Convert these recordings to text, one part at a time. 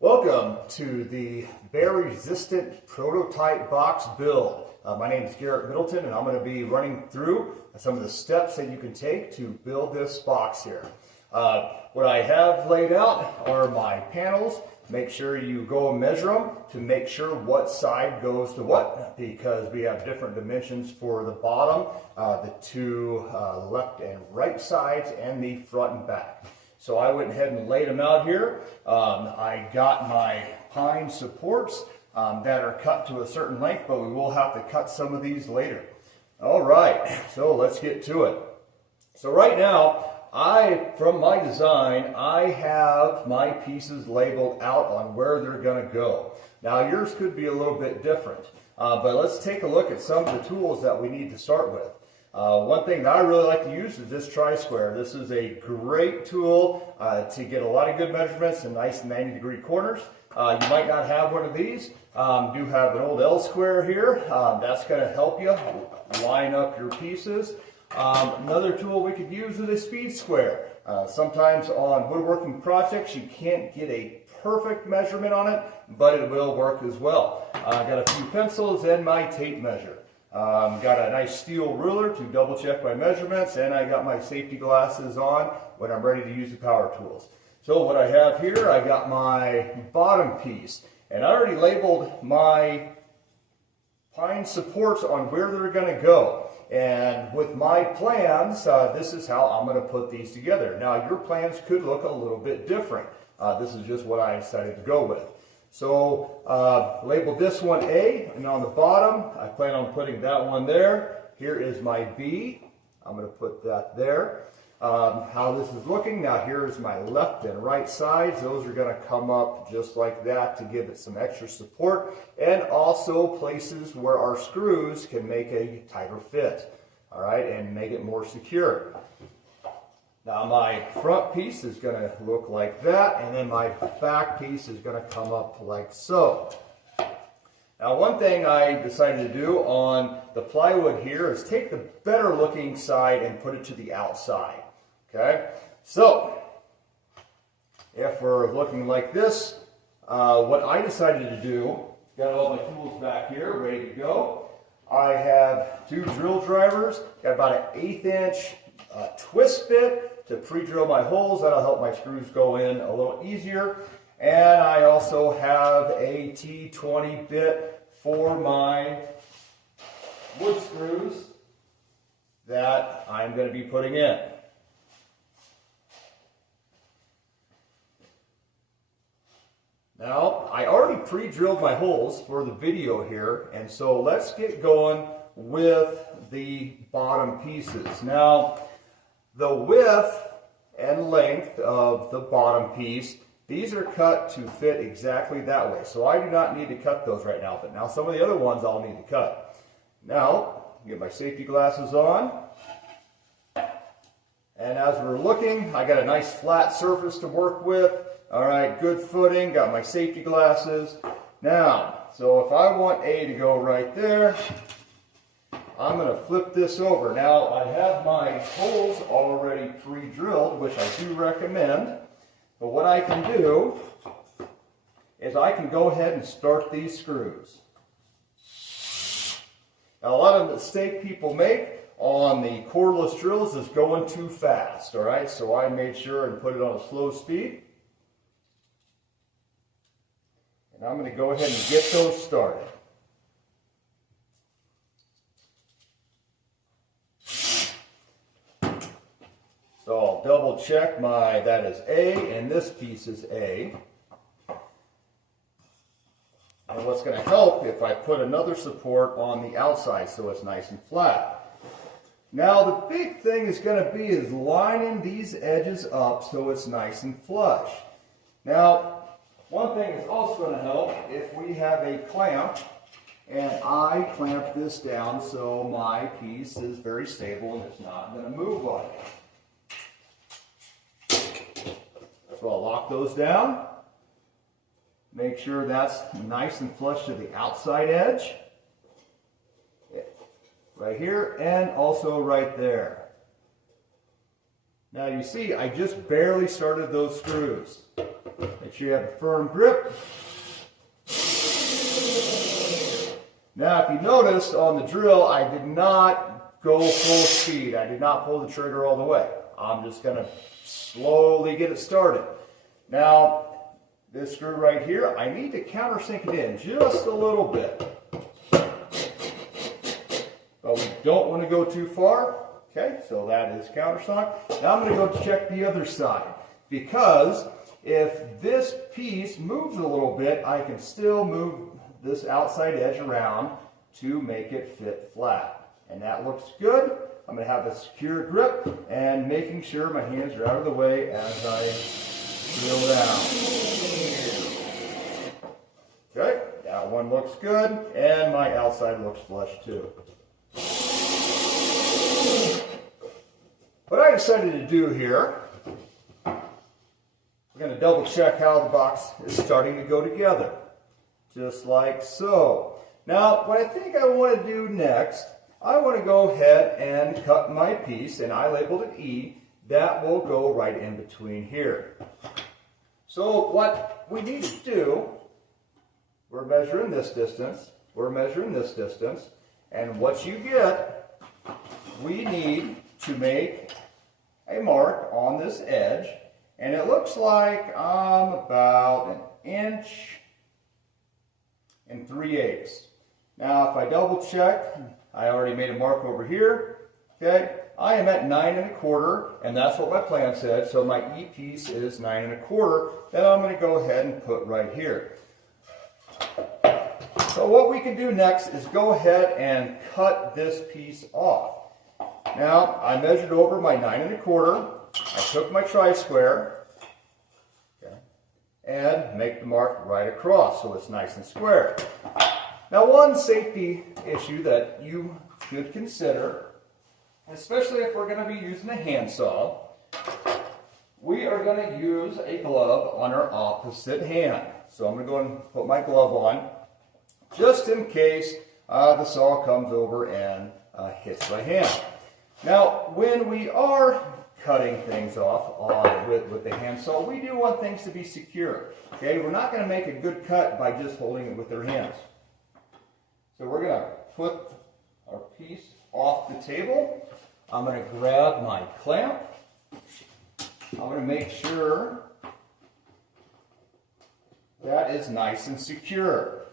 Welcome to the bear resistant prototype box build. My name is Garrett Middleton and I'm going to be running through some of the steps that you can take to build this box here. What I have laid out are my panels. Make sure you go and measure them to make sure what side goes to what, because we have different dimensions for the bottom, the two left and right sides, and the front and back. So I went ahead and laid them out here. I got my pine supports that are cut to a certain length, but we will have to cut some of these later. All right, so let's get to it. So right now, from my design, I have my pieces labeled out on where they're going to go. Now yours could be a little bit different, but let's take a look at some of the tools that we need to start with. One thing that I really like to use is this tri-square. This is a great tool to get a lot of good measurements and nice 90-degree corners. You might not have one of these. Do have an old L-square here. That's going to help you line up your pieces. Another tool we could use is a speed square. Sometimes on woodworking projects you can't get a perfect measurement on it, but it will work as well. I've got a few pencils and my tape measure. Got a nice steel ruler to double check my measurements, and I got my safety glasses on when I'm ready to use the power tools. So what I have here, I got my bottom piece, and I already labeled my pine supports on where they're going to go. And with my plans, this is how I'm going to put these together. Now your plans could look a little bit different. This is just what I decided to go with. So label this one A, and on the bottom I plan on putting that one there. Here is my B. I'm going to put that there. How this is looking, now here is my left and right sides. Those are going to come up just like that to give it some extra support, and also places where our screws can make a tighter fit, all right, and make it more secure. Now my front piece is going to look like that, and then my back piece is going to come up like so. Now one thing I decided to do on the plywood here is take the better looking side and put it to the outside. Okay, so if we're looking like this, what I decided to do, got all my tools back here ready to go. I have two drill drivers, got about an 1/8 inch twist bit to pre-drill my holes. That'll help my screws go in a little easier. And I also have a T20 bit for my wood screws that I'm going to be putting in. Now, I already pre-drilled my holes for the video here, and so let's get going with the bottom pieces. Now, the width and length of the bottom piece, these are cut to fit exactly that way. So I do not need to cut those right now, but now some of the other ones I'll need to cut. Now, get my safety glasses on. And as we're looking, I got a nice flat surface to work with. All right, good footing, got my safety glasses. Now, so if I want A to go right there, I'm going to flip this over. Now, I have my holes already pre-drilled, which I do recommend. But what I can do is I can go ahead and start these screws. Now, a lot of the mistake people make on the cordless drills is going too fast, all right? So I made sure and put it on a slow speed. And I'm going to go ahead and get those started. So I'll double check that is A, and this piece is A. And what's going to help if I put another support on the outside so it's nice and flat. Now the big thing is going to be is lining these edges up so it's nice and flush. Now, one thing is also going to help if we have a clamp, and I clamp this down so my piece is very stable and it's not going to move on it. So I'll lock those down. Make sure that's nice and flush to the outside edge. Right here and also right there. Now you see, I just barely started those screws. Make sure you have a firm grip. Now, if you noticed on the drill, I did not go full speed. I did not pull the trigger all the way. I'm just going to slowly get it started. Now, this screw right here, I need to countersink it in just a little bit. But we don't want to go too far. Okay, so that is countersunk. Now I'm going to go check the other side, because if this piece moves a little bit, I can still move this outside edge around to make it fit flat. And that looks good. I'm going to have a secure grip and making sure my hands are out of the way as I drill down. Okay, that one looks good, and my outside looks flush too. What I decided to do here, we're going to double check how the box is starting to go together. Just like so. Now, what I think I want to do next, I want to go ahead and cut my piece, and I labeled it E. That will go right in between here. So what we need to do, we're measuring this distance, we're measuring this distance, and what you get, we need to make a mark on this edge, and it looks like I'm about 1 3/8 inches. Now, if I double check, I already made a mark over here. Okay, I am at 9 1/4, and that's what my plan said. So my E piece is 9 1/4. Then I'm going to go ahead and put right here. So what we can do next is go ahead and cut this piece off. Now, I measured over my 9 1/4. I took my tri-square, okay, and make the mark right across so it's nice and square. Now, one safety issue that you should consider, especially if we're going to be using a handsaw, we are going to use a glove on our opposite hand. So I'm going to go and put my glove on, just in case the saw comes over and hits my hand. Now, when we are cutting things off with the handsaw, we do want things to be secure. Okay, we're not going to make a good cut by just holding it with our hands. So we're going to put our piece off the table. I'm going to grab my clamp. I'm going to make sure that is nice and secure.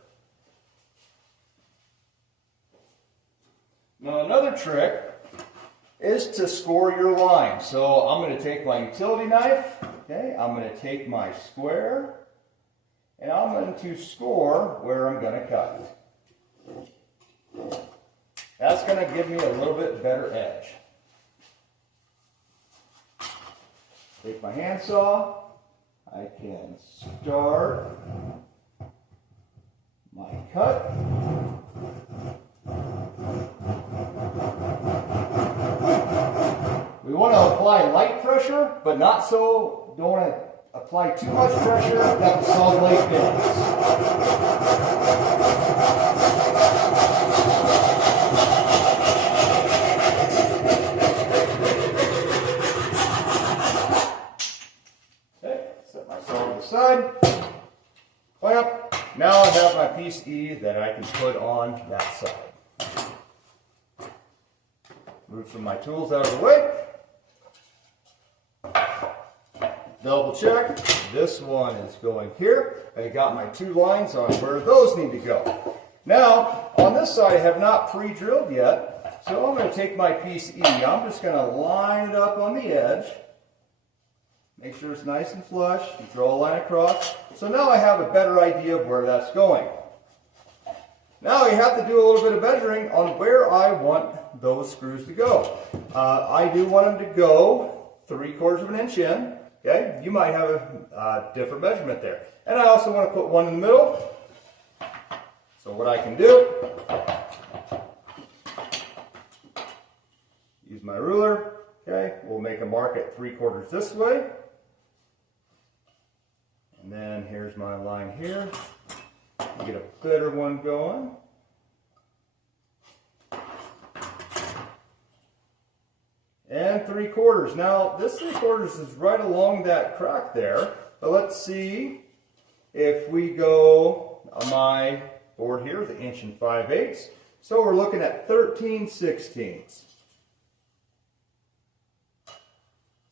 Now, another trick is to score your line. So I'm going to take my utility knife, okay, I'm going to take my square, and I'm going to score where I'm going to cut. That's going to give me a little bit better edge. Take my handsaw, I can start my cut. We want to apply light pressure, but not so, don't want to apply too much pressure that the saw blade bends. Okay, set my saw to the side, clamp. Now I have my piece E that I can put on that side. Move some of my tools out of the way. Double check. This one is going here. I got my 2 lines on where those need to go. Now, on this side I have not pre-drilled yet, so I'm going to take my piece E. I'm just going to line it up on the edge. Make sure it's nice and flush. Draw a line across. So now I have a better idea of where that's going. Now you have to do a little bit of measuring on where I want those screws to go. I do want them to go 3/4 inch in. Okay, you might have a different measurement there. And I also want to put one in the middle. So what I can do, use my ruler. Okay, we'll make a mark at 3/4 this way. And then here's my line here. Get a better one going. And 3/4. Now, this 3/4 is right along that crack there, But let's see if we go on my board here, the 1 5/8. So we're looking at 13/16.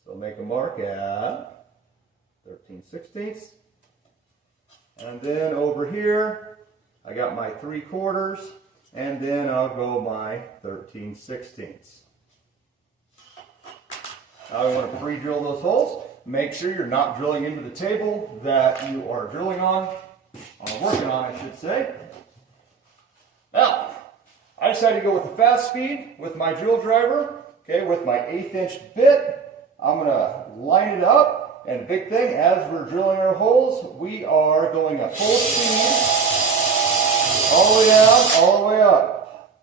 So make a mark at 13/16. And then over here, I got my 3/4, and then I'll go my 13/16. Now we want to pre-drill those holes. Make sure you're not drilling into the table that you are drilling on, working on, I should say. Now, I decided to go with the fast speed with my drill driver, okay, with my 1/8 inch bit. I'm going to line it up. And the big thing, as we're drilling our holes, we are going at full speed, all the way down, all the way up.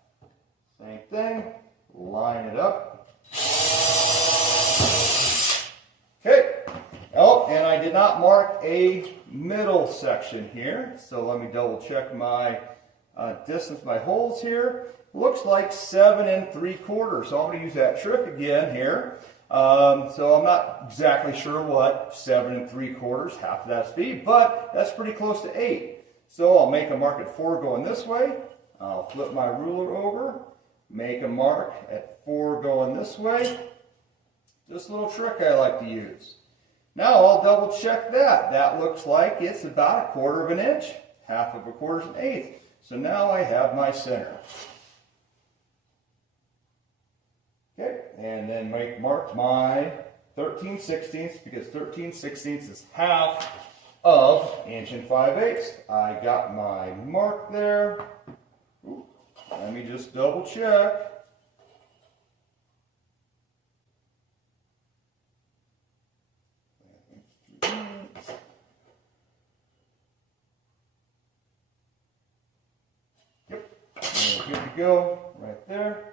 Same thing, line it up. Okay. Oh, and I did not mark a middle section here, so let me double check my distance, my holes here. Looks like 7 3/4, so I'm going to use that trick again here. So I'm not exactly sure what 7 3/4, half of that speed, but that's pretty close to 8. So I'll make a mark at 4 going this way. I'll flip my ruler over, make a mark at 4 going this way. Just a little trick I like to use. Now I'll double check that. That looks like it's about 1/4 of an inch. Half of 1/4 is 1/8. So now I have my center. Okay, and then mark my 13/16 because 13/16 is half of 1 5/8. I got my mark there. Ooh, let me just double check. Yep, and we're good to go right there.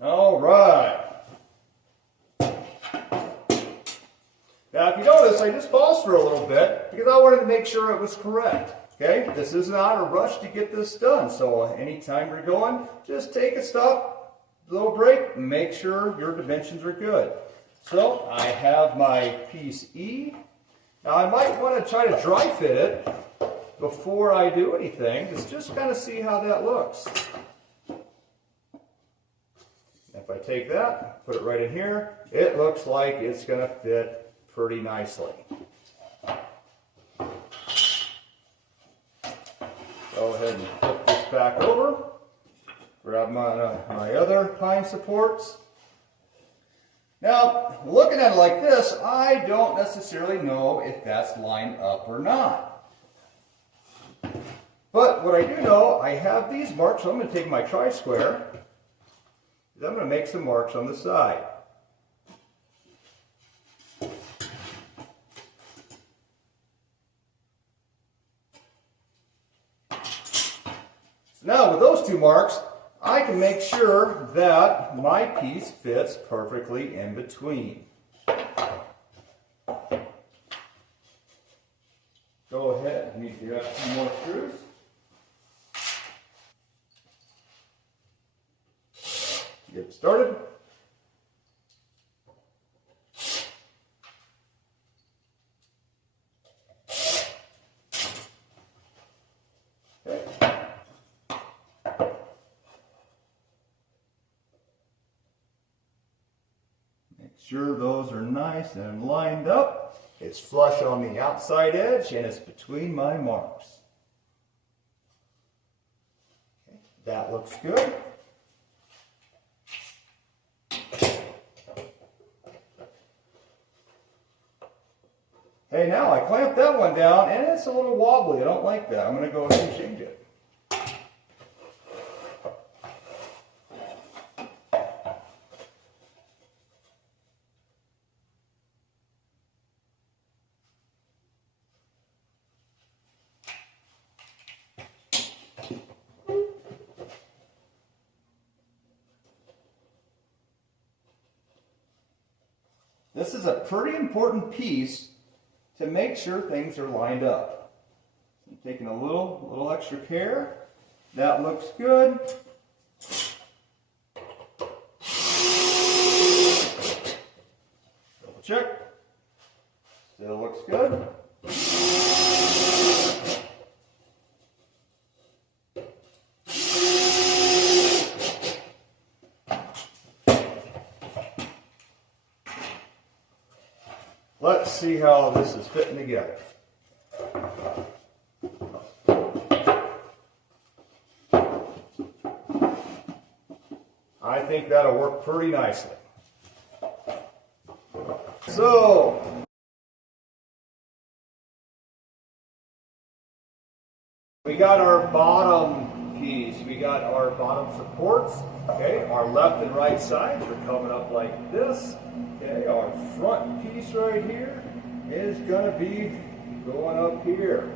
All right. Now, if you notice, I just paused for a little bit because I wanted to make sure it was correct. Okay, this is not a rush to get this done. So anytime you're going, just take a stop, a little break, make sure your dimensions are good. So I have my piece E. Now I might want to try to dry fit it before I do anything, just kind of see how that looks. If I take that, put it right in here, it looks like it's going to fit pretty nicely. Go ahead and flip this back over. Grab my other pine supports. Now, looking at it like this, I don't necessarily know if that's lined up or not. But what I do know, I have these marks, so I'm going to take my tri-square. I'm going to make some marks on the side. So now with those two marks, I can make sure that my piece fits perfectly in between. Go ahead, I need to grab some more screws. Get started. Okay. Make sure those are nice and lined up. It's flush on the outside edge and it's between my marks. Okay. That looks good. Hey, now I clamped that one down and it's a little wobbly. I don't like that. I'm going to go ahead and change it. This is a pretty important piece to make sure things are lined up. I'm taking a little extra care. That looks good. good. Let's see how this is fitting together. I think that'll work pretty nicely. So, we got our bottom piece, we got our bottom supports, okay, our left and right sides are coming up like this, okay, our front piece right here is going to be going up here.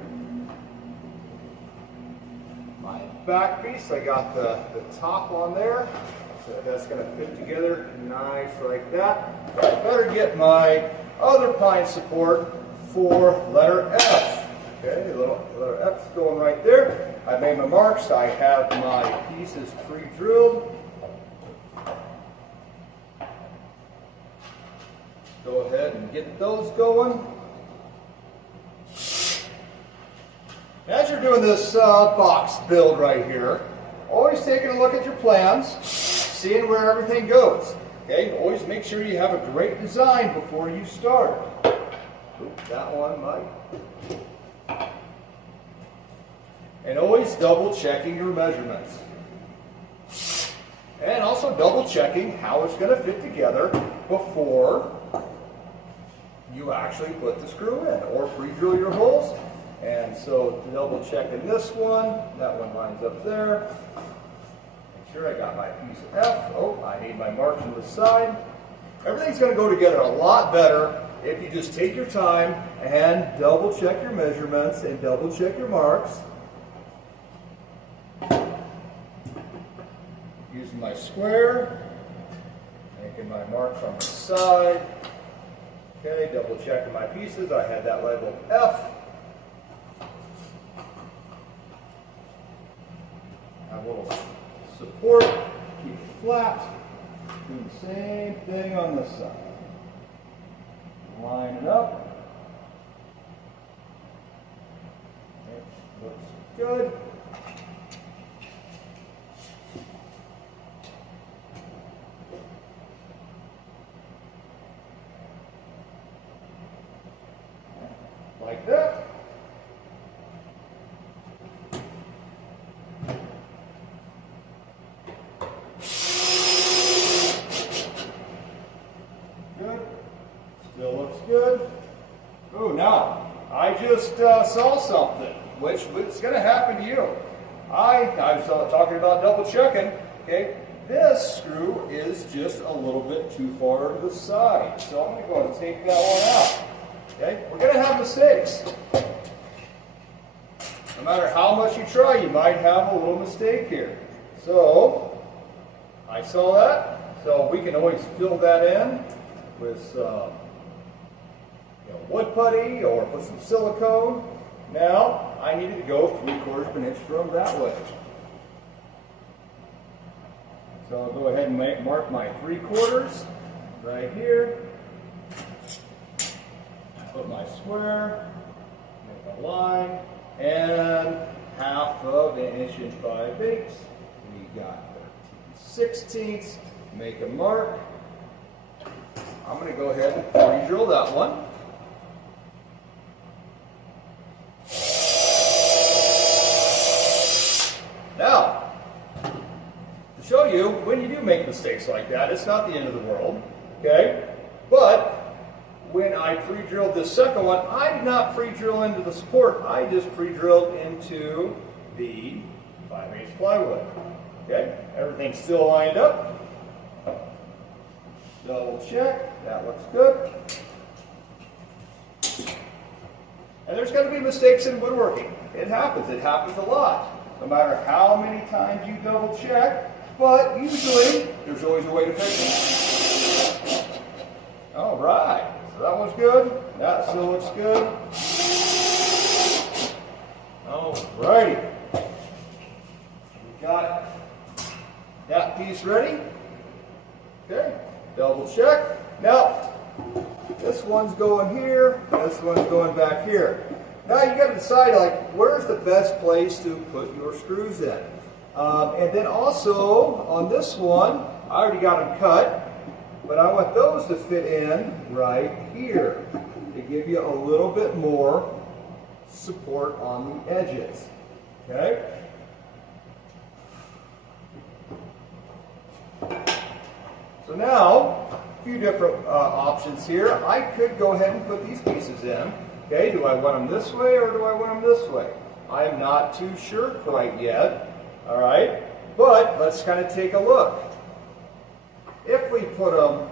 My back piece, I got the top on there, so that's going to fit together nice like that. I better get my other pine support for letter F. Okay, the little letter F's going right there. I made my marks. I have my pieces pre-drilled. Go ahead and get those going. As you're doing this box build right here, always taking a look at your plans, seeing where everything goes. Okay, always make sure you have a great design before you start. Oops, that one might. And always double checking your measurements. And also double checking how it's going to fit together before you actually put the screw in or pre-drill your holes. And so double checking this one, that one lines up there. Make sure I got my piece of F. Oh, I need my marks on the side. Everything's going to go together a lot better if you just take your time and double check your measurements and double check your marks. Using my square, making my marks on the side. Okay, double checking my pieces. I had that labeled F. Have a little support, keep it flat. Do the same thing on this side. Line it up. It looks good. Like that. Good. Still looks good. Oh, now, I just saw something, which is going to happen to you. I was talking about double checking, okay? This screw is just a little bit too far to the side, so I'm going to go ahead and take that one out. Okay? We're going to have mistakes. No matter how much you try, you might have a little mistake here. So, I saw that. So we can always fill that in with some wood putty or put some silicone. Now, I needed to go 3/4 of an inch from that way. So I'll go ahead and mark my 3/4 right here. Put my square, make a line, and 1/2 inch and 5/8. We got 13/16. Make a mark. I'm going to go ahead and pre-drill that one. Now, to show you, when you do make mistakes like that, it's not the end of the world, okay? But when I pre-drilled this second one, I did not pre-drill into the support. I just pre-drilled into the 5/8 plywood. Okay, everything's still lined up. Double check, that looks good. And there's going to be mistakes in woodworking. It happens a lot. No matter how many times you double check, but usually there's always a way to fix it. All right. So that one's good. That still looks good. Alrighty. We got that piece ready. Okay. Double check. Now, This one's going here, this one's going back here. Now you got to decide, like, where's the best place to put your screws in. And then also on this one, I already got them cut, but I want those to fit in right here to give you a little bit more support on the edges. Okay? So now, a few different options here. I could go ahead and put these pieces in. Okay, do I want them this way or do I want them this way? I am not too sure quite yet. All right, but let's kind of take a look. If we put them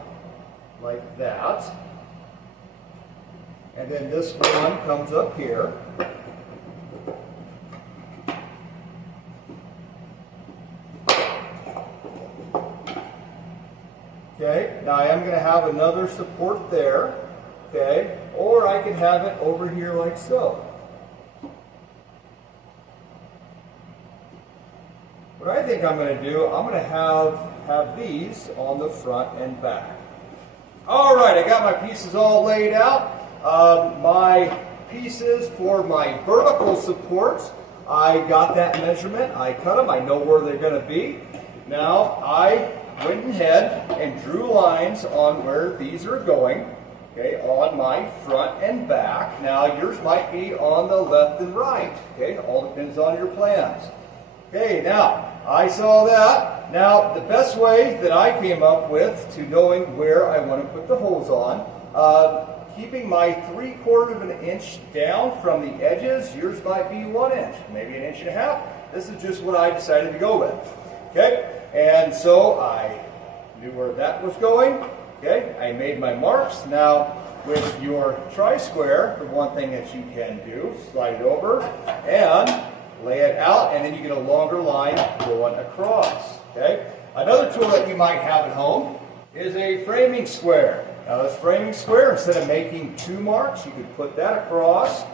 like that, and then this one comes up here, okay, now I am going to have another support there, okay, or I can have it over here like so. What I think I'm going to do, I'm going to have these on the front and back. All right, I got my pieces all laid out. My pieces for my vertical supports, I got that measurement. I cut them. I know where they're going to be. Now, I went ahead and drew lines on where these are going, okay, on my front and back. Now, yours might be on the left and right, okay? All depends on your plans. Okay, now, I saw that. Now, the best way that I came up with to knowing where I want to put the holes on, keeping my 3/4 of an inch down from the edges, yours might be 1 inch, maybe 1.5 inches. This is just what I decided to go with. Okay, and so I knew where that was going. Okay, I made my marks. Now, with your tri-square, the one thing that you can do, slide it over and lay it out, and then you get a longer line going across. Okay. Another tool that you might have at home is a framing square. Now this framing square, instead of making 2 marks, you could put that across,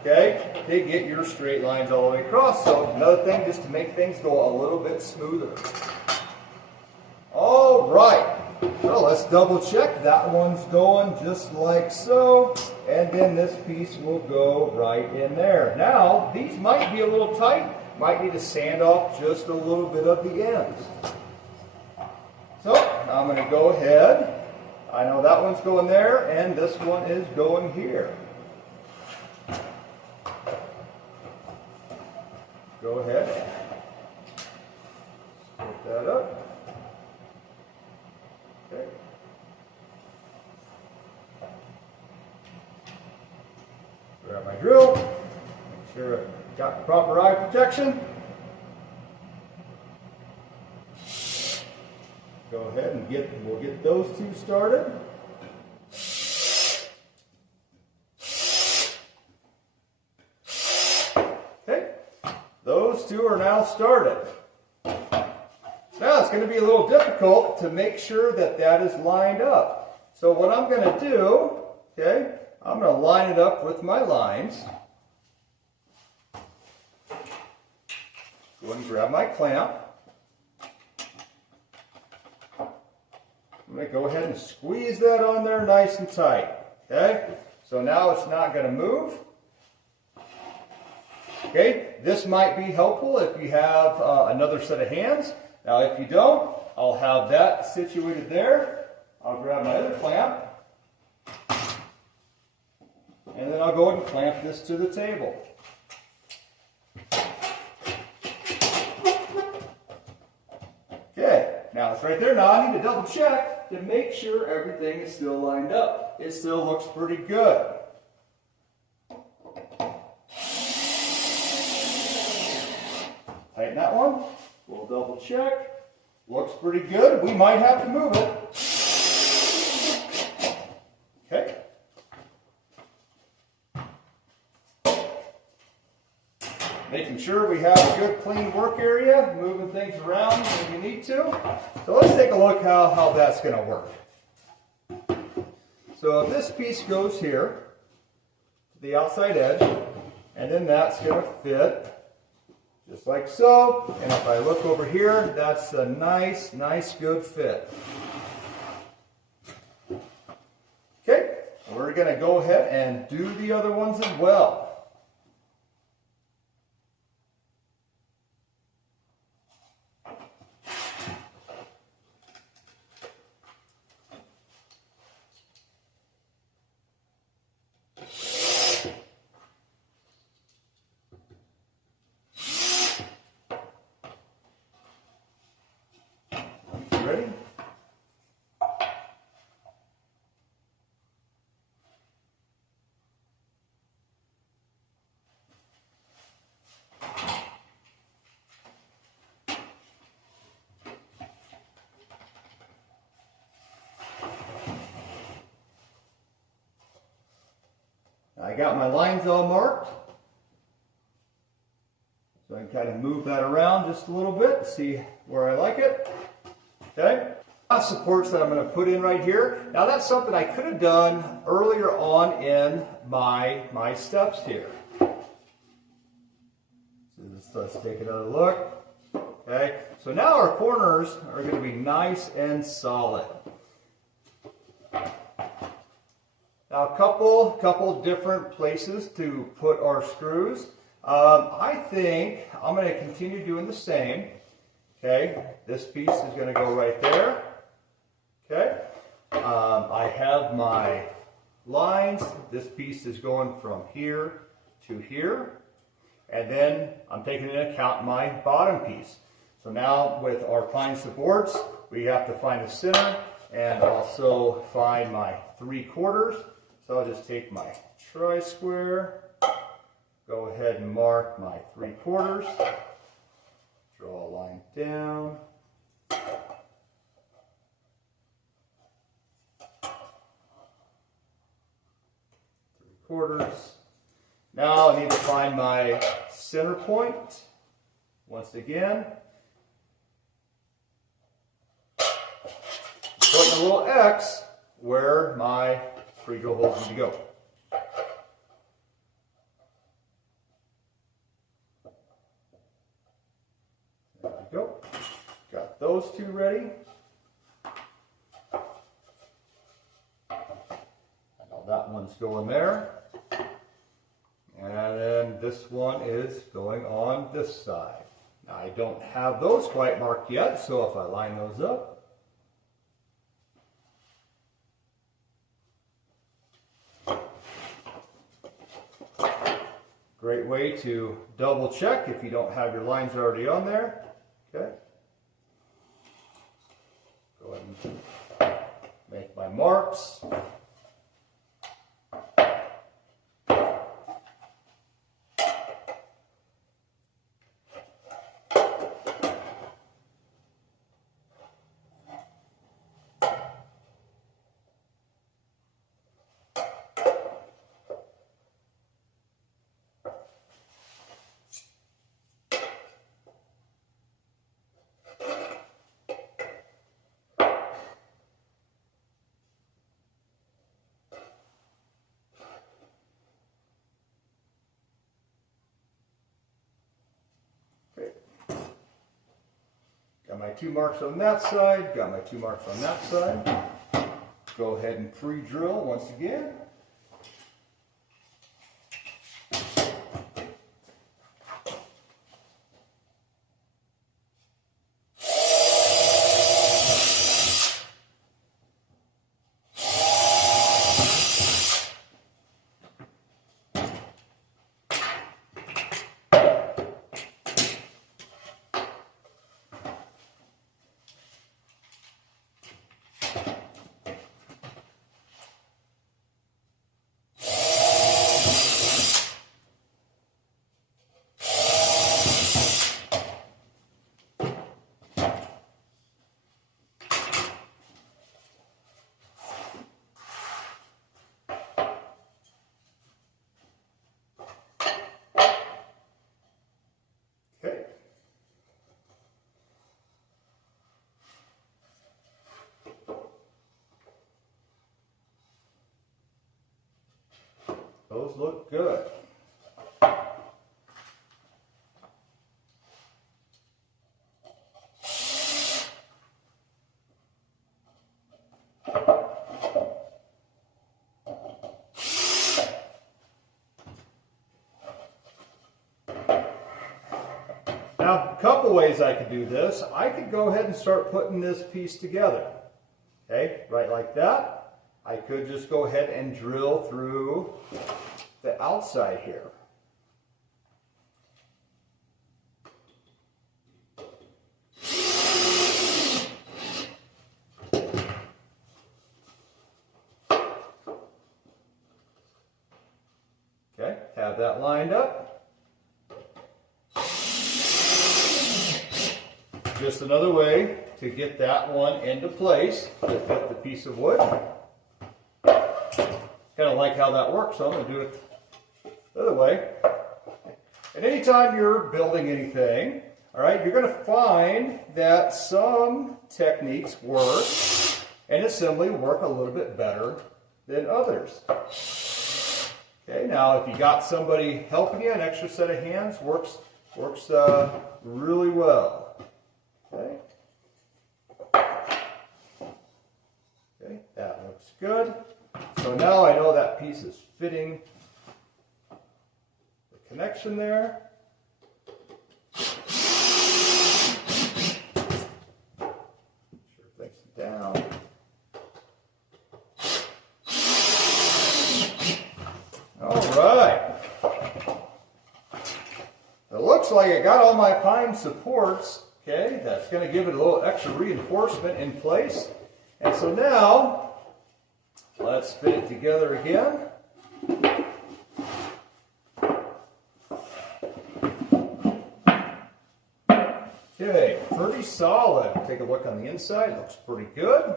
okay, to get your straight lines all the way across. So another thing, just to make things go a little bit smoother. All right. So let's double check. That one's going just like so, and then this piece will go right in there. Now, these might be a little tight. Might need to sand off just a little bit of the ends. So, I'm going to go ahead. I know that one's going there, and this one is going here. Go ahead. Put that up. Okay. Grab my drill, make sure I've got the proper eye protection. Go ahead and we'll get those 2 started. Okay, those 2 are now started. Now it's going to be a little difficult to make sure that that is lined up. So what I'm going to do, okay, I'm going to line it up with my lines. Go and grab my clamp. I'm going to go ahead and squeeze that on there nice and tight. Okay, so now it's not going to move. Okay, this might be helpful if you have another set of hands. Now if you don't, I'll have that situated there. I'll grab my other clamp, and then I'll go ahead and clamp this to the table. Okay, now it's right there. Now I need to double check to make sure everything is still lined up. It still looks pretty good. Tighten that one. We'll double check. Looks pretty good. We might have to move it. Okay. Making sure we have a good clean work area, moving things around when you need to. So let's take a look how that's going to work. So this piece goes here to the outside edge, and then that's going to fit just like so. And if I look over here, that's a nice good fit. Okay, going to go ahead and do the other ones as well. Ready? I got my lines all marked, so I can kind of move that around just a little bit, see where I like it. Okay, supports that I'm going to put in right here. Now that's something I could have done earlier on in my steps here. So let's take another look. Okay, so now our corners are going to be nice and solid. Now a couple different places to put our screws. I think I'm going to continue doing the same. Okay, this piece is going to go right there. Okay, I have my lines. This piece is going from here to here. And then I'm taking into account my bottom piece. So now with our pine supports, we have to find the center and also find my 3/4. So I'll just take my tri-square, go ahead and mark my 3/4, draw a line down, three-quarters. Now I need to find my center point once again. Putting a little X where my 3 drill holes need to go. There we go. Got those two ready. I know that one's going there. And then this one is going on this side. Now I don't have those quite marked yet, so if I line those up, great way to double check if you don't have your lines already on there. Okay. Go ahead and make my marks. Got my 2 marks on that side, got my 2 marks on that side. Go ahead and pre-drill once again. Those look good. Now, a couple ways I could do this. I could go ahead and start putting this piece together. Okay, right like that. I could just go ahead and drill through the outside here. Okay, have that lined up. Just another way to get that one into place to fit the piece of wood. Kind of like how that works, so I'm going to do it the other way. And anytime you're building anything, all right, you're going to find that some techniques work and assembly work a little bit better than others. Okay, now if you got somebody helping you, an extra set of hands works really well. Okay. Okay, that looks good. So now I know that piece is fitting the connection there. Sure things down. All right. It looks like I got all my pine supports. Okay, that's going to give it a little extra reinforcement in place. And so now, let's fit it together again. Okay, pretty solid. Take a look on the inside, looks pretty good.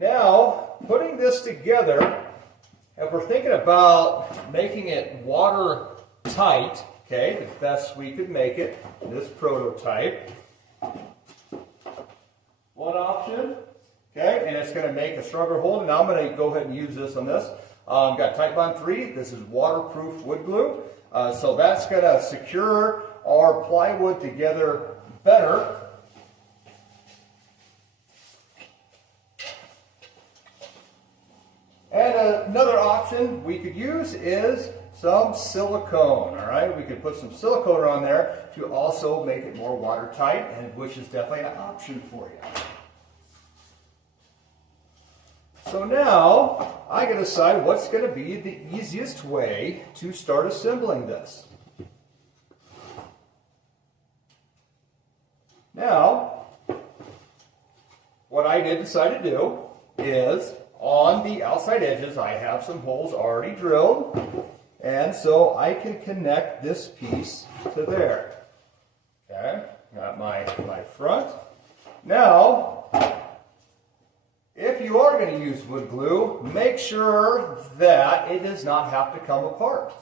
Now, putting this together, if we're thinking about making it watertight, okay, the best we could make it, this prototype. One option, okay, and it's going to make a stronger hold. And I'm going to go ahead and use this on this. Got Titebond 3. This is waterproof wood glue. So that's going to secure our plywood together better. And another option we could use is some silicone, all right? We could put some silicone on there to also make it more watertight, and which is definitely an option for you. So now, I gotta decide what's gonna be the easiest way to start assembling this. Now, what I did decide to do is, on the outside edges, I have some holes already drilled. And so I can connect this piece to there. Okay, got my front. Now, if you are going to use wood glue, make sure that it does not have to come apart.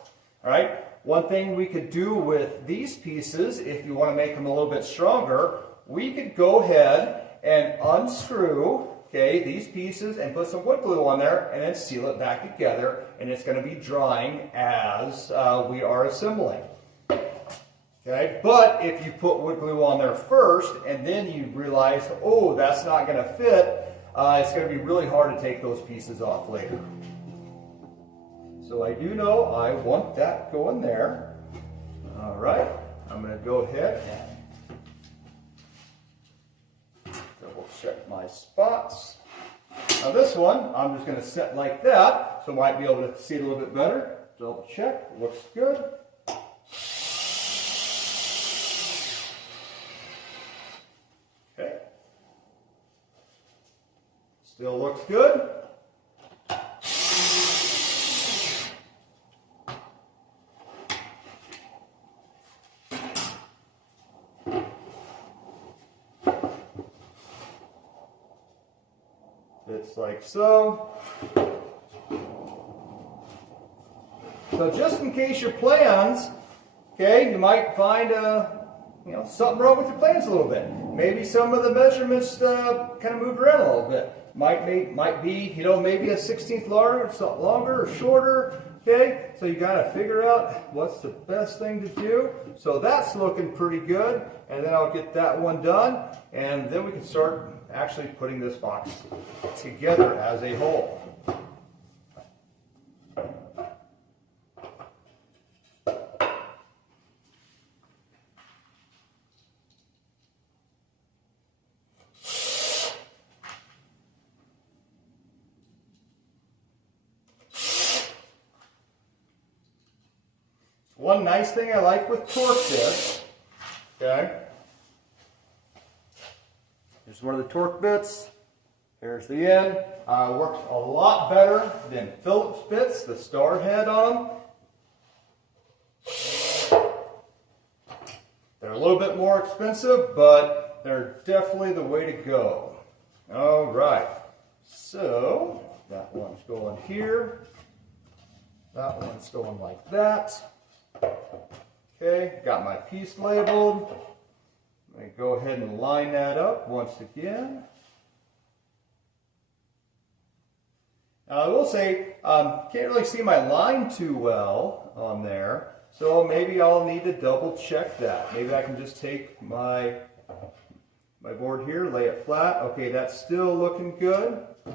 All right, one thing we could do with these pieces, if you want to make them a little bit stronger, we could go ahead and unscrew, okay, these pieces and put some wood glue on there and then seal it back together, and it's going to be drying as we are assembling. Okay, but if you put wood glue on there first and then you realize, oh, that's not going to fit, it's going to be really hard to take those pieces off later. So I do know I want that going there. All right, I'm going to go ahead and double check my spots. Now this one, I'm just going to set like that, so I might be able to see it a little bit better. Double check, looks good. Okay. Still looks good. Fits like so. So just in case your plans, okay, you might find something wrong with your plans a little bit. Maybe some of the measurements kind of moved around a little bit. Might be maybe a 16th longer or shorter. Okay, so you got to figure out what's the best thing to do. So that's looking pretty good, and then I'll get that one done, and then we can start actually putting this box together as a whole. One nice thing I like with torque bits, okay, here's one of the torque bits. Here's the end. Works a lot better than Phillips bits, the star head on them. They're a little bit more expensive, but they're definitely the way to go. All right, so that one's going here. That one's going like that. Okay, got my piece labeled. Let me go ahead and line that up once again. Now I will say, can't really see my line too well on there, so maybe I'll need to double check that. Maybe I can just take my board here, lay it flat. Okay, that's still looking good. See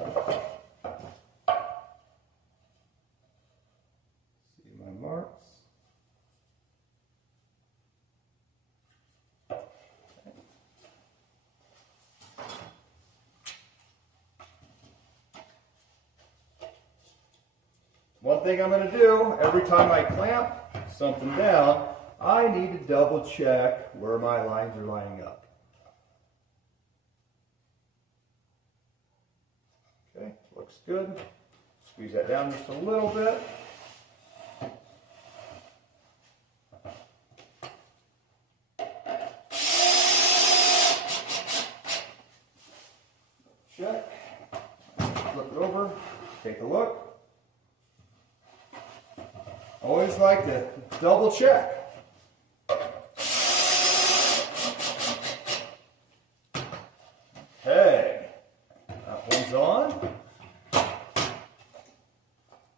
my marks. One thing I'm going to do, every time I clamp something down, I need to double check where my lines are lining up. Okay, looks good. Squeeze that down just a little bit. Check. Flip it over, take a look. Always like to double check. Okay, that one's on.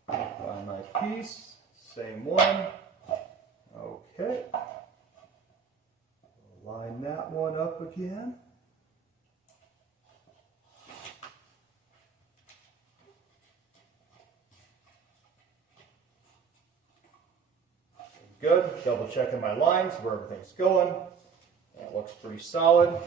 Find my piece, same one. Okay, line that one up again. Good. Double checking my lines where everything's going. That looks pretty solid.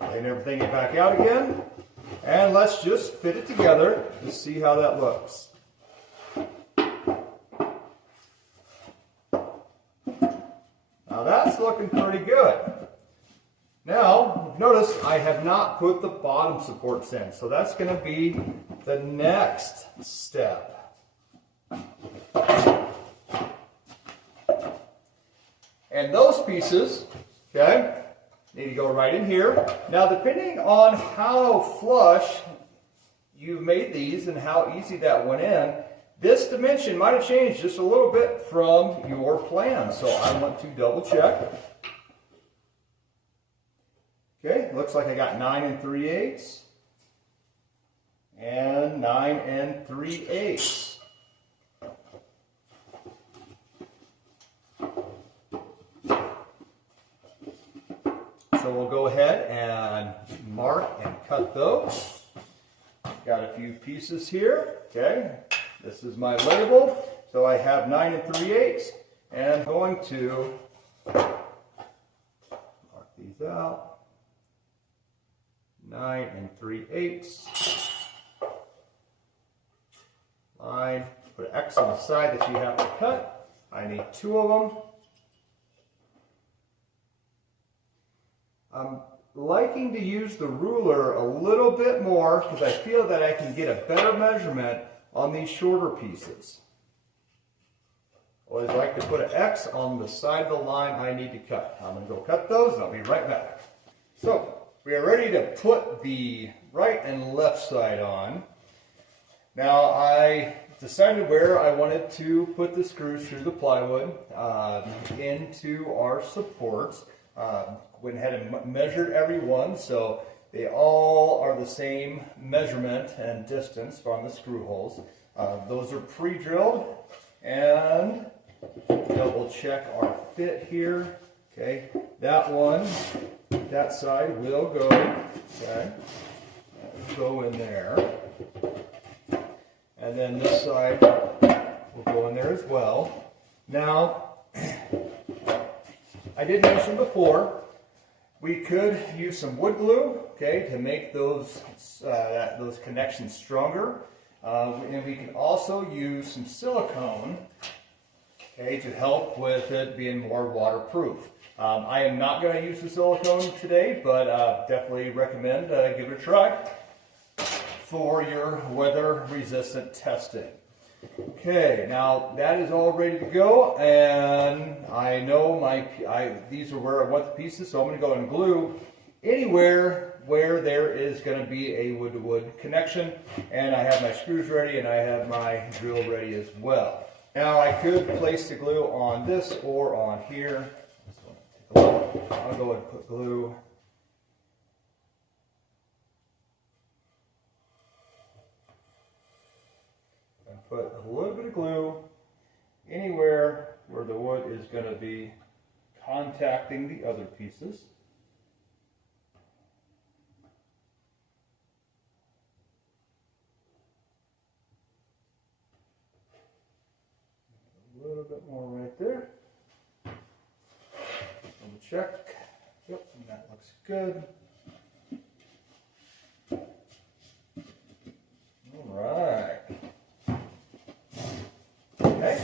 Laying everything back out again. And let's just fit it together to see how that looks. Now that's looking pretty good. Now, notice I have not put the bottom supports in, so that's going to be the next step. And those pieces, okay, need to go right in here. Now, depending on how flush you've made these and how easy that went in, this dimension might have changed just a little bit from your plan. So I want to double check. Okay, looks like I got 9 3/8 and 9 3/8. So we'll go ahead and mark and cut those. Got a few pieces here. Okay, this is my label. So I have 9 3/8, and I'm going to mark these out. 9 3/8. Line. Put an X on the side that you have to cut. I need 2 of them. I'm liking to use the ruler a little bit more because I feel that I can get a better measurement on these shorter pieces. Always like to put an X on the side of the line I need to cut. I'm going to go cut those and I'll be right back. So we are ready to put the right and left side on. Now I decided where I wanted to put the screws through the plywood into our supports. Went ahead and measured every one, so they all are the same measurement and distance from the screw holes. Those are pre-drilled, and double check our fit here. Okay, that one, that side will go. Okay, go in there. And then this side will go in there as well. Now, I did mention before, we could use some wood glue, okay, to make those connections stronger. And we can also use some silicone, okay, to help with it being more waterproof. I am not going to use the silicone today, but definitely recommend give it a try for your weather-resistant testing. Okay, now that is all ready to go, and I know these are where I want the pieces, so I'm going to go and glue anywhere where there is going to be a wood-to-wood connection, and I have my screws ready and I have my drill ready as well. Now I could place the glue on this or on here. I'll go and put glue. And put a little bit of glue anywhere where the wood is going to be contacting the other pieces. A little bit more right there. Double check. Yep, and that looks good. All right. Okay.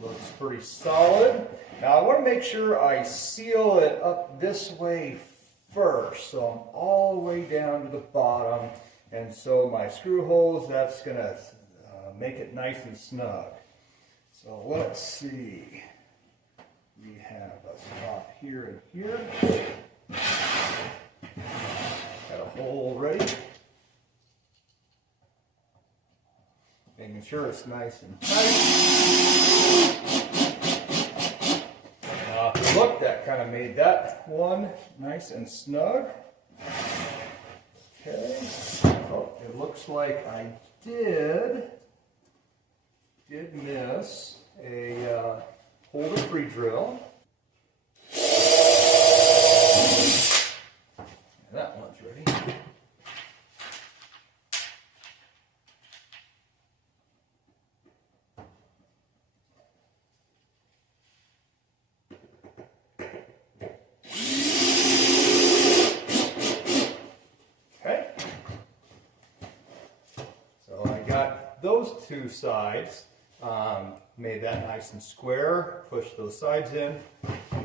Looks pretty solid. Now I want to make sure I seal it up this way first. So I'm all the way down to the bottom. And so my screw holes, that's going to make it nice and snug. So let's see. We have a spot here and here. Got a hole ready. Making sure it's nice and tight. Now if you look, that kind of made that one nice and snug. Okay. Oh, it looks like I did miss a holder pre-drill. And that one's ready. Okay. So I got those two sides. Made that nice and square, push those sides in.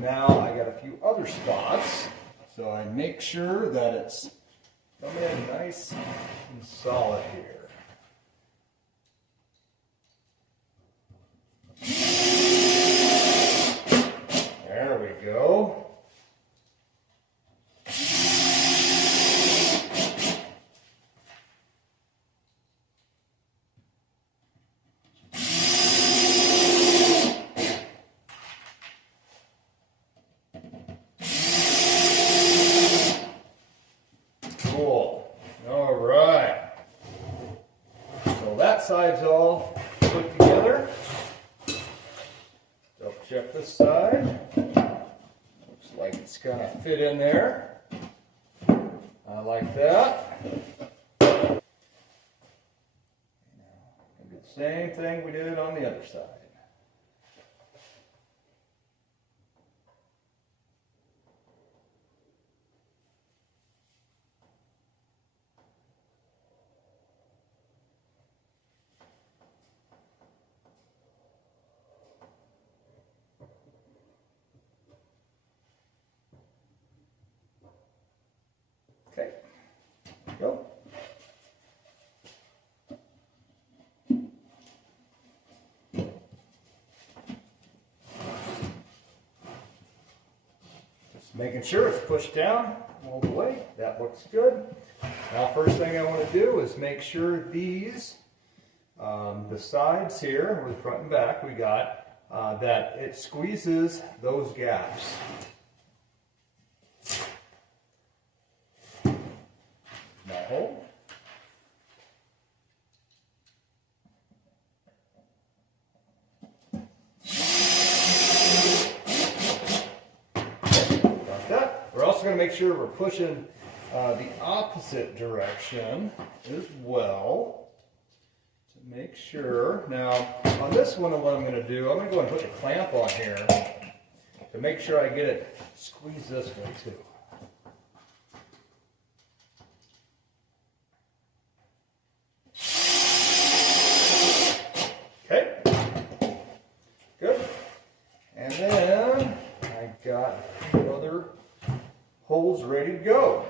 Now I got a few other spots, so I make sure that it's coming in nice and solid here. There we go. Side's all put together. Double check this side. Looks like it's gonna fit in there. I like that. Do the same thing we did on the other side. Okay, there we go. Just making sure it's pushed down all the way. That looks good. Now, first thing I want to do is make sure these, the sides here, or the front and back, we got that it squeezes those gaps. That hole. Got that. We're also going to make sure we're pushing the opposite direction as well to make sure. Now, on this one, what I'm going to do, I'm going to go and put the clamp on here to make sure I get it squeezed this way too. Okay, good. And then I got the other holes ready to go.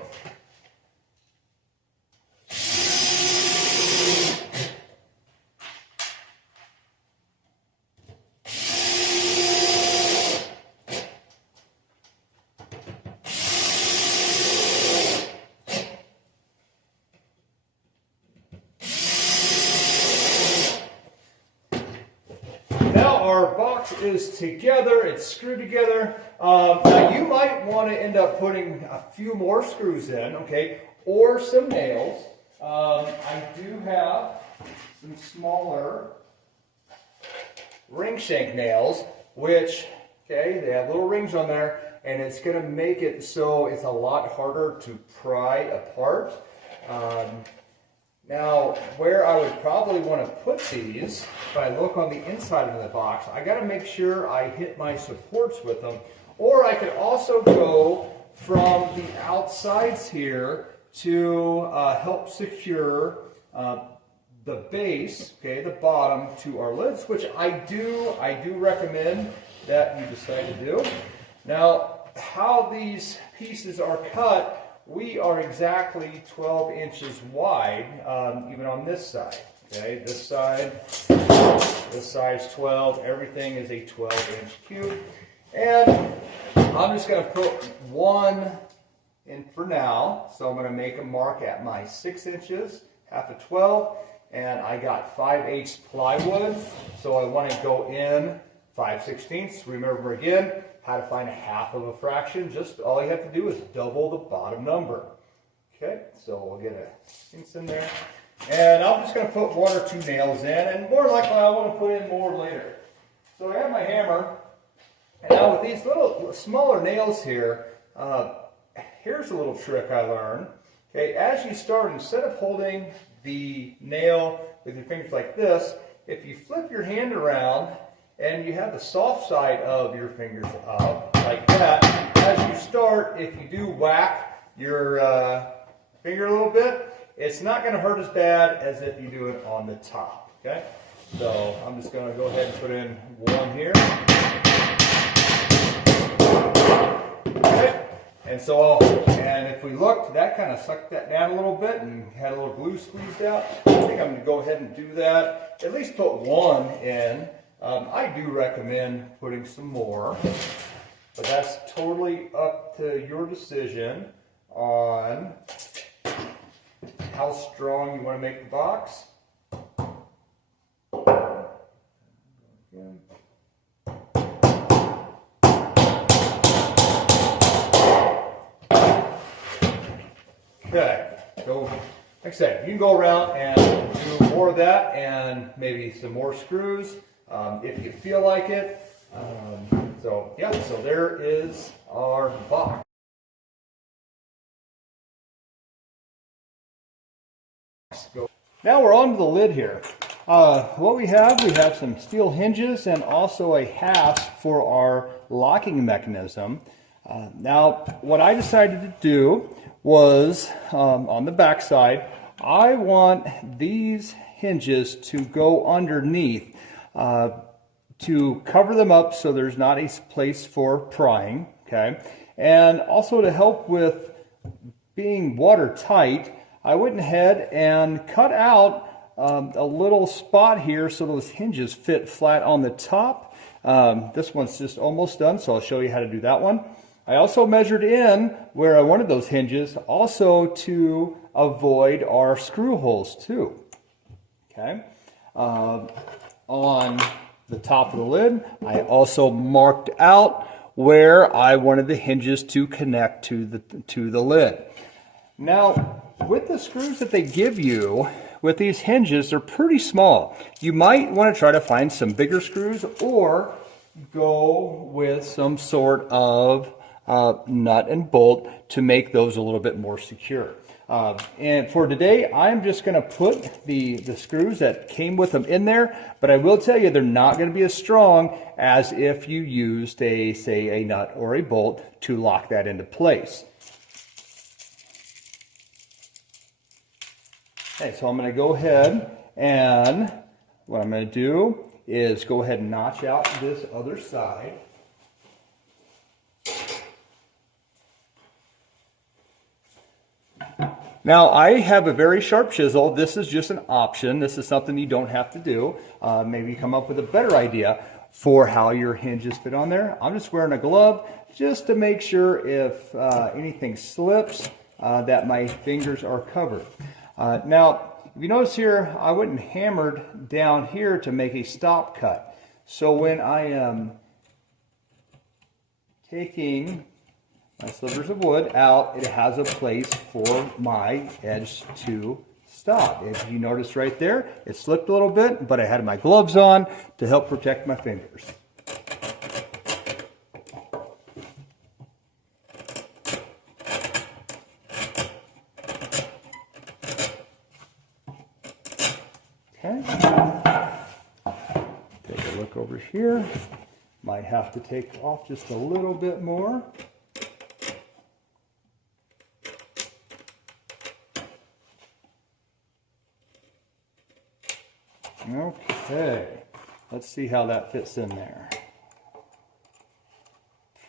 Our box is together, it's screwed together. Now you might want to end up putting a few more screws in, okay, or some nails. I do have some smaller ring shank nails, which, okay, they have little rings on there, and it's going to make it so it's a lot harder to pry apart. Now, where I would probably want to put these, if I look on the inside of the box, I got to make sure I hit my supports with them. Or I could also go from the outsides here to help secure the base, okay, the bottom to our lids, which I do recommend that you decide to do. Now, how these pieces are cut, we are exactly 12 inches wide, even on this side. Okay, this side's 12. Everything is a 12-inch cube. And I'm just going to put one in for now. So I'm going to make a mark at my 6 inches, half of 12. And I got 5/8 plywood. So I want to go in 5/16. Remember again, how to find a half of a fraction. Just all you have to do is double the bottom number. Okay, so we'll get a 6 in there. And I'm just going to put 1 or 2 nails in, and more likely I want to put in more later. So I have my hammer, and now with these little smaller nails here, here's a little trick I learned. Okay, as you start, instead of holding the nail with your fingers like this, if you flip your hand around and you have the soft side of your fingers up like that, as you start, if you do whack your finger a little bit, it's not going to hurt as bad as if you do it on the top. Okay, so I'm just going to go ahead and put in 1 here. Okay, and if we looked, that kind of sucked that down a little bit and had a little glue squeezed out. I think I'm going to go ahead and do that. At least put 1 in. I do recommend putting some more, but that's totally up to your decision on how strong you want to make the box. Okay, so like I said, you can go around and do more of that and maybe some more screws if you feel like it. So yeah, so there is our box. Now we're on to the lid here. What we have some steel hinges and also a hasp for our locking mechanism. Now what I decided to do was on the back side, I want these hinges to go underneath to cover them up so there's not a place for prying, okay? And also to help with being watertight, I went ahead and cut out a little spot here so those hinges fit flat on the top. This one's just almost done, so I'll show you how to do that one. I also measured in where I wanted those hinges, also to avoid our screw holes too. Okay. On the top of the lid, I also marked out where I wanted the hinges to connect to the lid. Now, with the screws that they give you with these hinges, they're pretty small. You might want to try to find some bigger screws or go with some sort of nut and bolt to make those a little bit more secure. And for today, I'm just going to put the screws that came with them in there, but I will tell you they're not going to be as strong as if you used say a nut or a bolt to lock that into place. Okay, so I'm going to go ahead and what I'm going to do is go ahead and notch out this other side. Now, I have a very sharp chisel. This is just an option. This is something you don't have to do. Maybe come up with a better idea for how your hinges fit on there. I'm just wearing a glove just to make sure if anything slips that my fingers are covered. Now, if you notice here, I went and hammered down here to make a stop cut. So when I am taking my slivers of wood out, it has a place for my edge to stop. If you notice right there, it slipped a little bit, but I had my gloves on to help protect my fingers. Okay. Take a look over here. Might have to take off just a little bit more. Okay, let's see how that fits in there.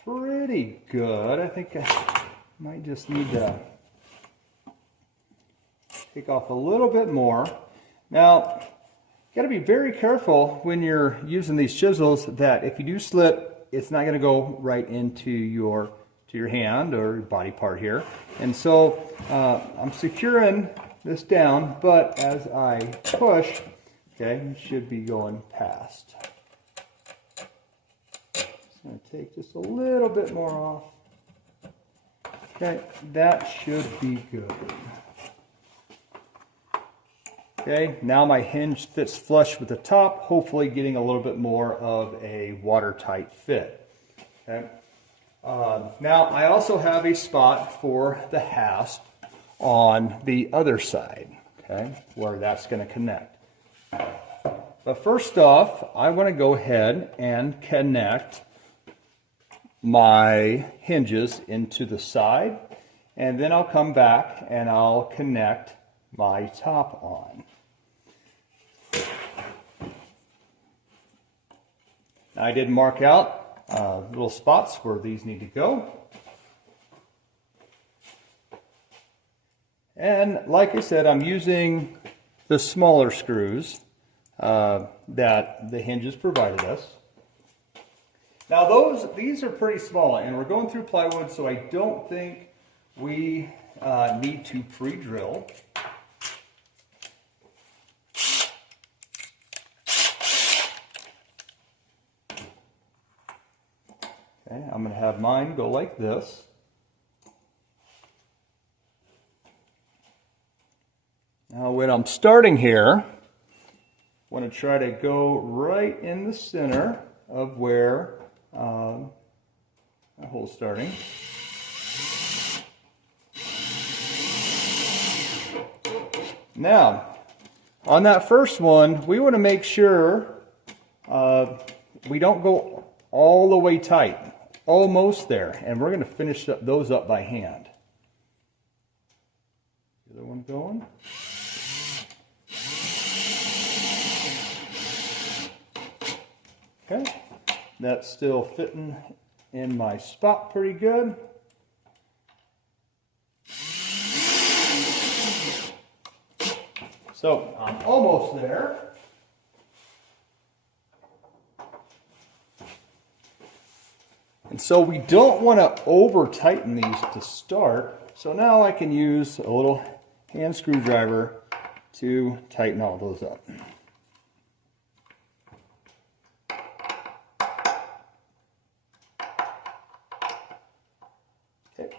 Pretty good. I think I might just need to take off a little bit more. Now, you got to be very careful when you're using these chisels that if you do slip, it's not going to go right into your hand or your body part here. And so I'm securing this down, but as I push, okay, it should be going past. Just going to take just a little bit more off. Okay, that should be good. Okay, now my hinge fits flush with the top, hopefully getting a little bit more of a watertight fit. Okay. Now I also have a spot for the hasp on the other side, okay, where that's going to connect. But first off, I want to go ahead and connect my hinges into the side, and then I'll come back and I'll connect my top on. I did mark out little spots where these need to go. And like I said, I'm using the smaller screws that the hinges provided us. Now these are pretty small, and we're going through plywood, so I don't think we need to pre-drill. Okay, I'm going to have mine go like this. Now when I'm starting here, I want to try to go right in the center of where the hole's starting. Now, on that first one, we want to make sure we don't go all the way tight. Almost there, and we're going to finish those up by hand. The other one going. Okay, that's still fitting in my spot pretty good. So I'm almost there. And so we don't want to over tighten these to start. So now I can use a little hand screwdriver to tighten all those up. Okay.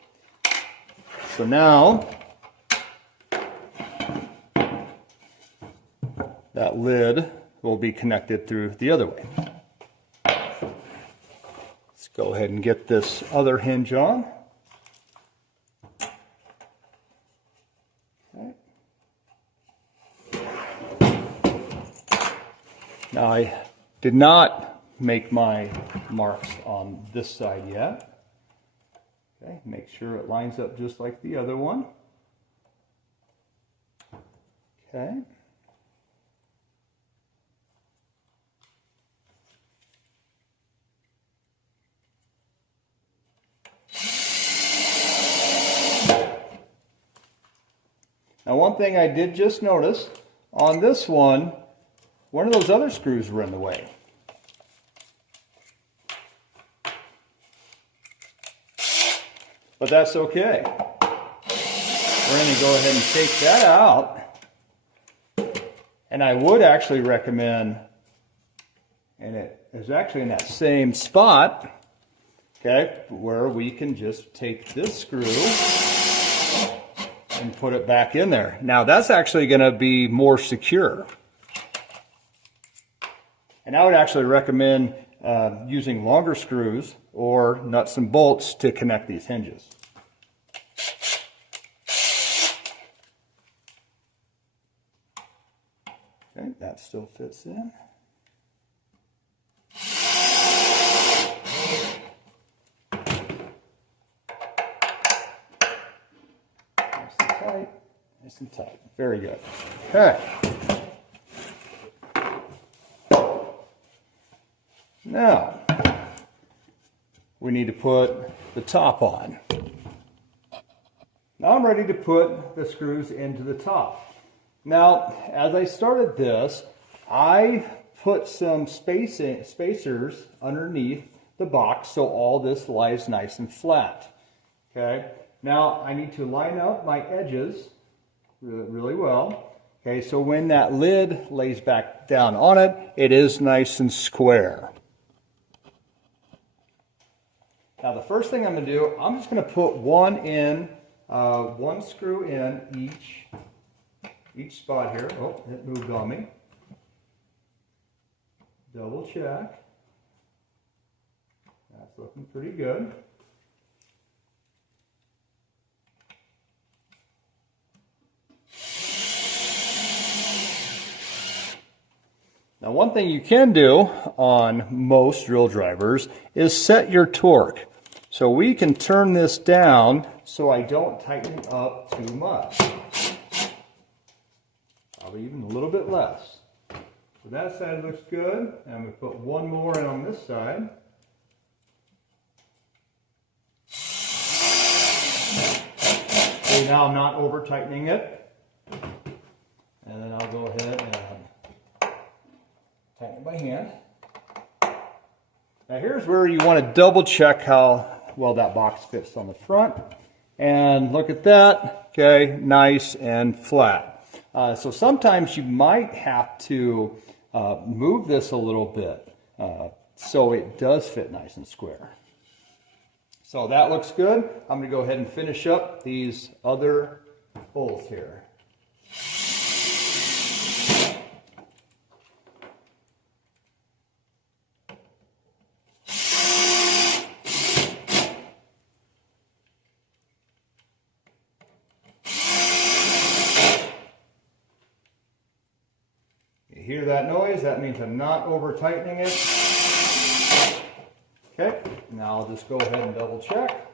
So now that lid will be connected through the other way. go ahead and get this other hinge on. Okay. Now I did not make my marks on this side yet. Okay, make sure it lines up just like the other one. Okay. Now one thing I did just notice, on this one of those other screws were in the way. But that's okay. We're going to go ahead and take that out. And I would actually recommend, and it is actually in that same spot, okay, where we can just take this screw and put it back in there. Now that's actually going to be more secure. And I would actually recommend using longer screws or nuts and bolts to connect these hinges. Okay, that still fits in. Nice and tight. Very good. Okay. Now, we need to put the top on. Now I'm ready to put the screws into the top. Now, as I started this, I put some spacers underneath the box so all this lies nice and flat. Okay. Now I need to line up my edges really well. Okay, so when that lid lays back down on it, it is nice and square. Now the first thing I'm going to do, I'm just going to put one screw in each spot here. Oh, it moved on me. Double check. That's looking pretty good. Now one thing you can do on most drill drivers is set your torque. So we can turn this down so I don't tighten up too much. Probably even a little bit less. So that side looks good. And I'm going to put one more in on this side. So now I'm not over tightening it. And then I'll go ahead and tighten it by hand. Now here's where you want to double check how well that box fits on the front. And look at that, okay, nice and flat. So sometimes you might have to move this a little bit so it does fit nice and square. So that looks good. I'm going to go ahead and finish up these other holes here. Hear that noise? That means I'm not over tightening it. Okay, now I'll just go ahead and double check.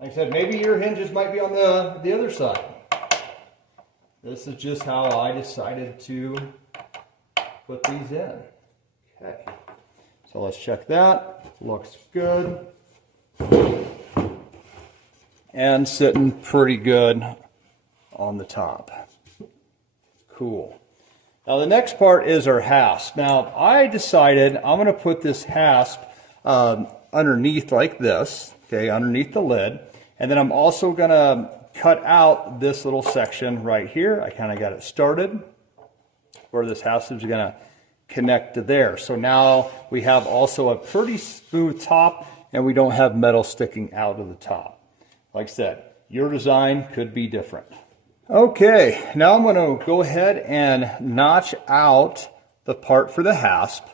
Like I said, maybe your hinges might be on the other side. This is just how I decided to put these in. Okay, so let's check that. Looks good. And sitting pretty good on the top. Cool. Now the next part is our hasp. Now I decided I'm going to put this hasp underneath like this, okay, underneath the lid. And then I'm also going to cut out this little section right here. I kind of got it started where this hasp is going to connect to there. So now we have also a pretty smooth top and we don't have metal sticking out of the top. Like I said, your design could be different. Okay, now I'm going to go ahead and notch out the part for the hasp.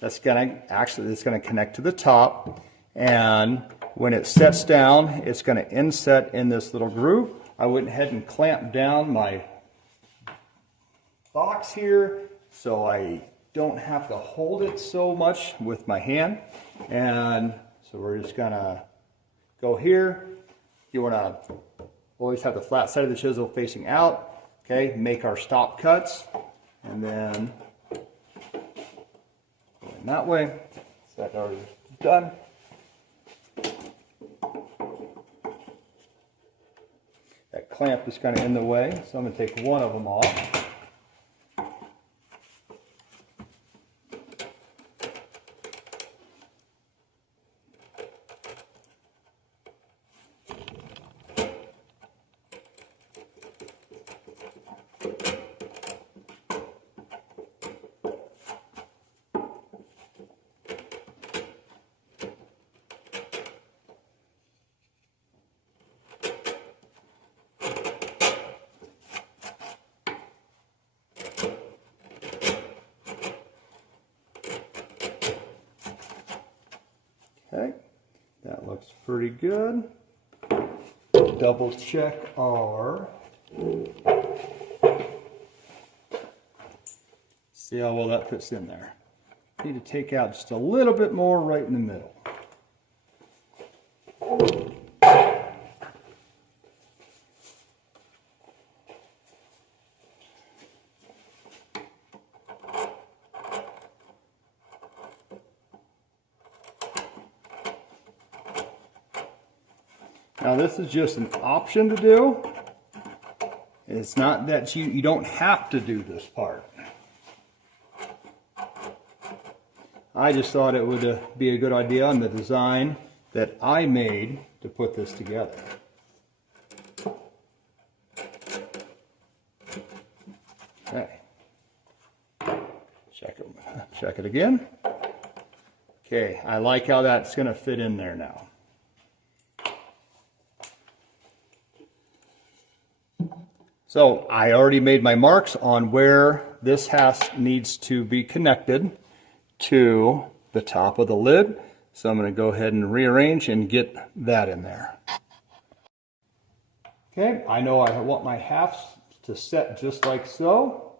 That's going to connect to the top, and when it sets down, it's going to inset in this little groove. I went ahead and clamped down my box here so I don't have to hold it so much with my hand. And so we're just going to go here. You want to always have the flat side of the chisel facing out. Okay, make our stop cuts, and then going that way. So that's already done. That clamp is kind of in the way, so I'm going to take one of them off. Okay, that looks pretty good. Double check our, see how well that fits in there. Need to take out just a little bit more right in the middle. Now this is just an option to do. It's not that you don't have to do this part. I just thought it would be a good idea on the design that I made to put this together. Okay. Check it again. Okay, I like how that's going to fit in there now. So I already made my marks on where this hasp needs to be connected to the top of the lid. So I'm going to go ahead and rearrange and get that in there. Okay, I know I want my hasps to set just like so.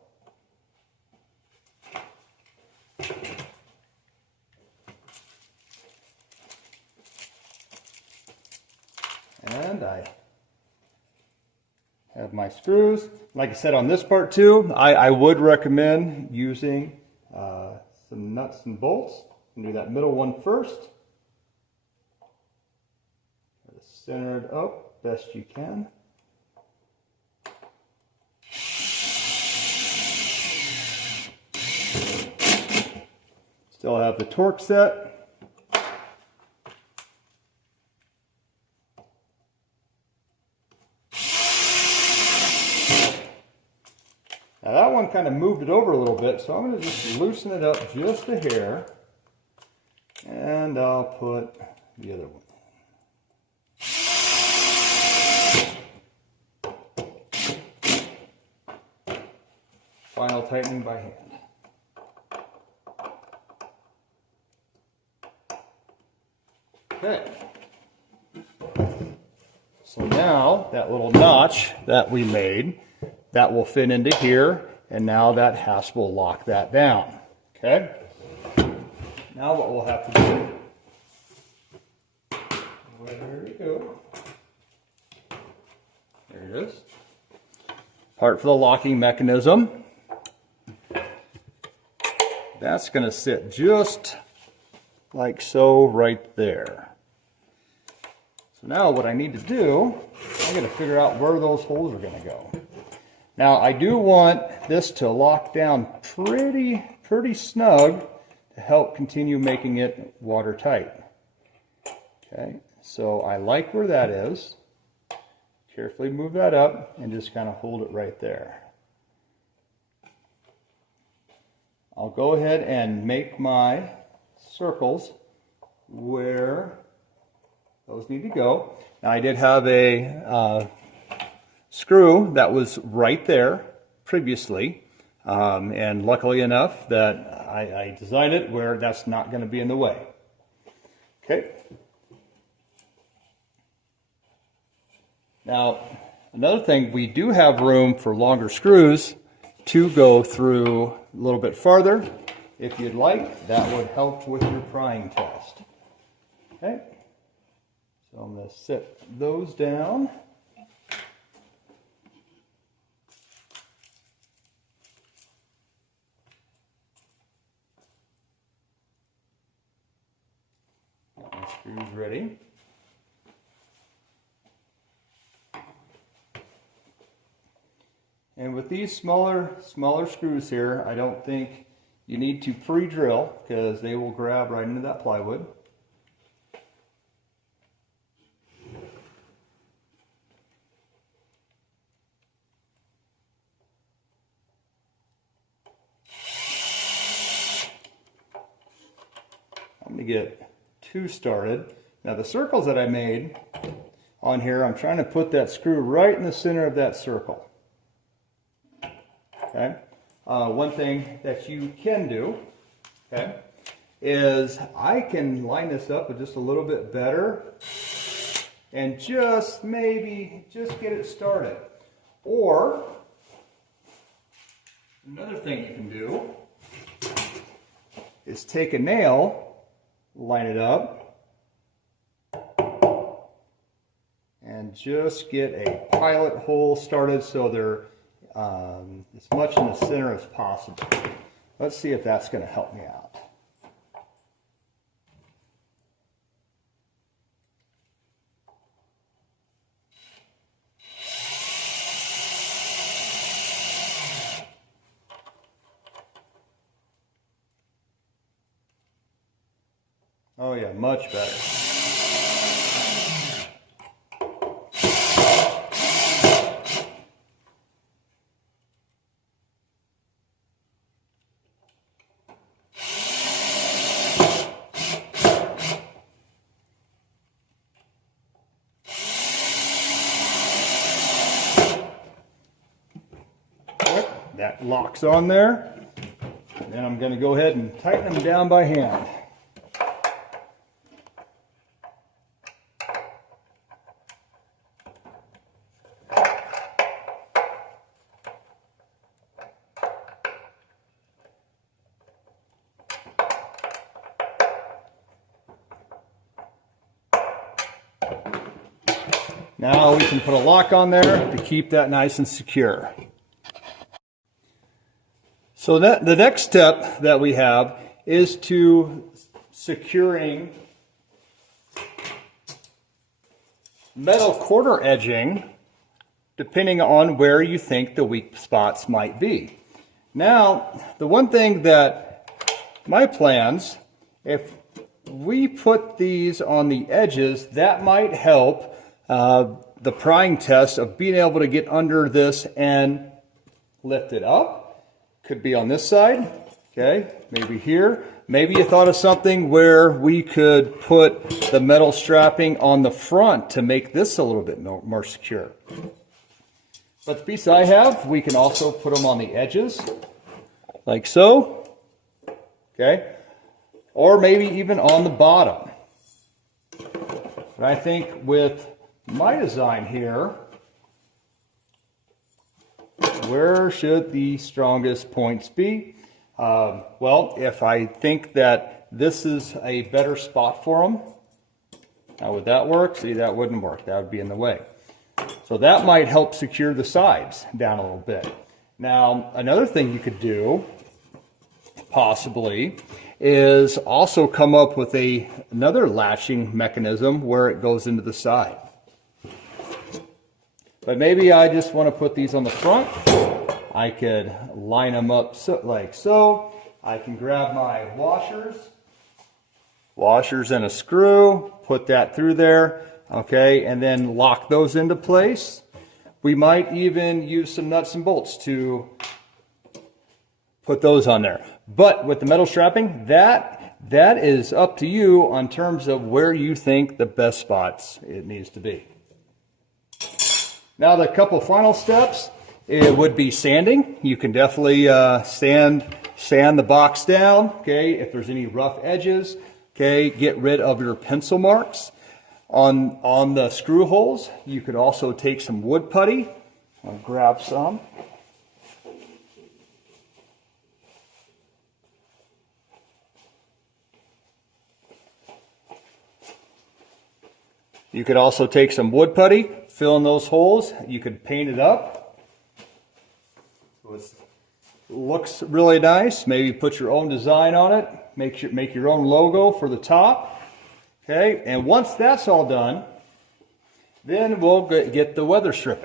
And I have my screws. Like I said on this part too, I would recommend using some nuts and bolts. And do that middle one first. Center it up best you can. Still have the torque set. Now that one kind of moved it over a little bit, so I'm going to just loosen it up just a hair, and I'll put the other one. Final tightening by hand. Okay. So now that little notch that we made, that will fit into here, and now that hasp will lock that down. Okay? Now what we'll have to do, where we go, there it is, part for the locking mechanism. That's going to sit just like so right there. So now what I need to do, I'm going to figure out where those holes are going to go. Now I do want this to lock down pretty snug to help continue making it watertight. Okay, so I like where that is. Carefully move that up and just kind of hold it right there. I'll go ahead and make my circles where those need to go. Now I did have a screw that was right there previously. And luckily enough that I designed it where that's not going to be in the way. Okay. Now, another thing, we do have room for longer screws to go through a little bit farther. If you'd like, that would help with your prying test. Okay. So I'm going to set those down. Screws ready. And with these smaller screws here, I don't think you need to pre-drill because they will grab right into that plywood. I'm going to get two started. Now the circles that I made on here, I'm trying to put that screw right in the center of that circle. Okay. One thing that you can do, okay, is I can line this up with just a little bit better and just maybe just get it started. Or another thing you can do is take a nail, line it up, and just get a pilot hole started so they're as much in the center as possible. Let's see if that's going to help me out. Oh yeah, much better. That locks on there, and then I'm going to go ahead and tighten them down by hand. Now we can put a lock on there to keep that nice and secure. So the next step that we have is to securing metal corner edging depending on where you think the weak spots might be. Now, the one thing that my plans, if we put these on the edges, that might help the prying test of being able to get under this and lift it up. Could be on this side, okay, maybe here. Maybe you thought of something where we could put the metal strapping on the front to make this a little bit more secure. But the piece I have, we can also put them on the edges, like so, okay, or maybe even on the bottom. But I think with my design here, where should the strongest points be? Well, if I think that this is a better spot for them, how would that work? See, that wouldn't work. That would be in the way. So that might help secure the sides down a little bit. Now, another thing you could do, possibly, is also come up with another latching mechanism where it goes into the side. But maybe I just want to put these on the front. I could line them up like so. I can grab my washers and a screw, put that through there, okay, and then lock those into place. We might even use some nuts and bolts to put those on there. But with the metal strapping, that is up to you on terms of where you think the best spots it needs to be. Now the couple final steps it would be sanding. You can definitely sand the box down, okay, if there's any rough edges, okay, get rid of your pencil marks. On the screw holes, you could also take some wood putty. I'll grab some. You could also take some wood putty, fill in those holes. You could paint it up. It looks really nice. Maybe put your own design on it. Make your own logo for the top. Okay, and once that's all done, then we'll get the weather stripping.